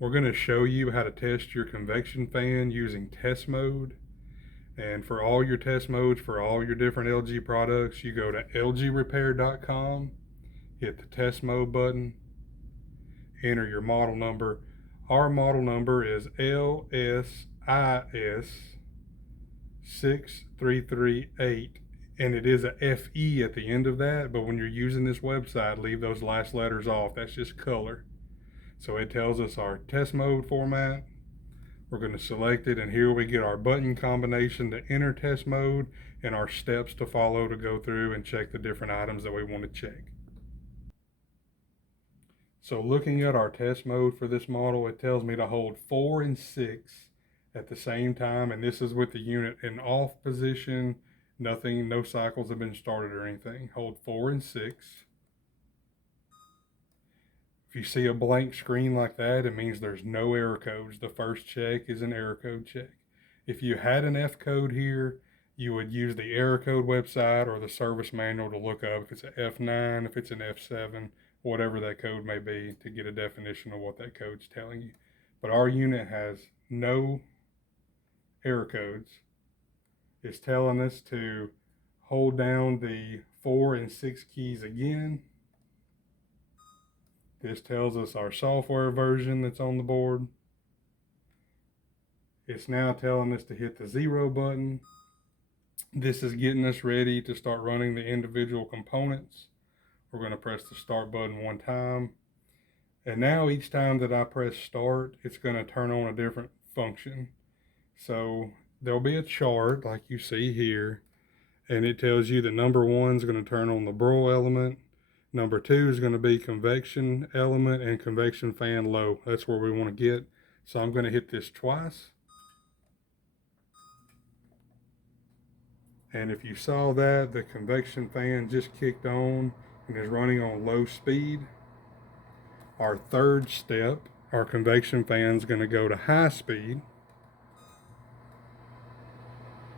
We're going to show you how to test your convection fan using test mode. And for all your test modes for all your different LG products, you go to lgrepair.com, hit the test mode button, enter your model number. Our model number is LSIS6338, and it is a FE at the end of that, but when you're using this website, leave those last letters off. That's just color. So it tells us our test mode format. We're going to select it, and here we get our button combination to enter test mode and our steps to follow to go through and check the different items that we want to check. So looking at our test mode for this model, it tells me to hold 4 and 6 at the same time, and this is with the unit in off position. Nothing, no cycles have been started or anything. Hold 4 and 6. If you see a blank screen like that, it means there's no error codes. The first check is an error code check. If you had an F code here, you would use the error code website or the service manual to look up if it's an F9, if it's an F7, whatever that code may be, to get a definition of what that code's telling you. But our unit has no error codes. It's telling us to hold down the 4 and 6 keys again. This tells us our software version that's on the board. It's now telling us to hit the 0 button. This is getting us ready to start running the individual components. We're going to press the start button one time. And now each time that I press start, it's going to turn on a different function. So there'll be a chart like you see here, and it tells you that number 1 is going to turn on the broil element. Number 2 is going to be convection element and convection fan low. That's where we want to get. So I'm going to hit this twice. And if you saw that, the convection fan just kicked on and is running on low speed. Our third step, our convection fan is going to go to high speed.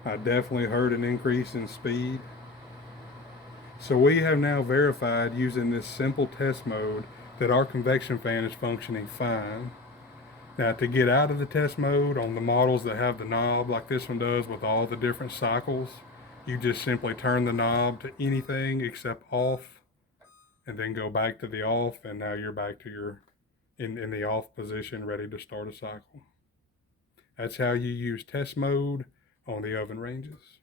I definitely heard an increase in speed. So we have now verified using this simple test mode that our convection fan is functioning fine. Now to get out of the test mode on the models that have the knob like this one does with all the different cycles, you just simply turn the knob to anything except off and then go back to the off, and now you're back to your in the off position ready to start a cycle. That's how you use test mode on the oven ranges.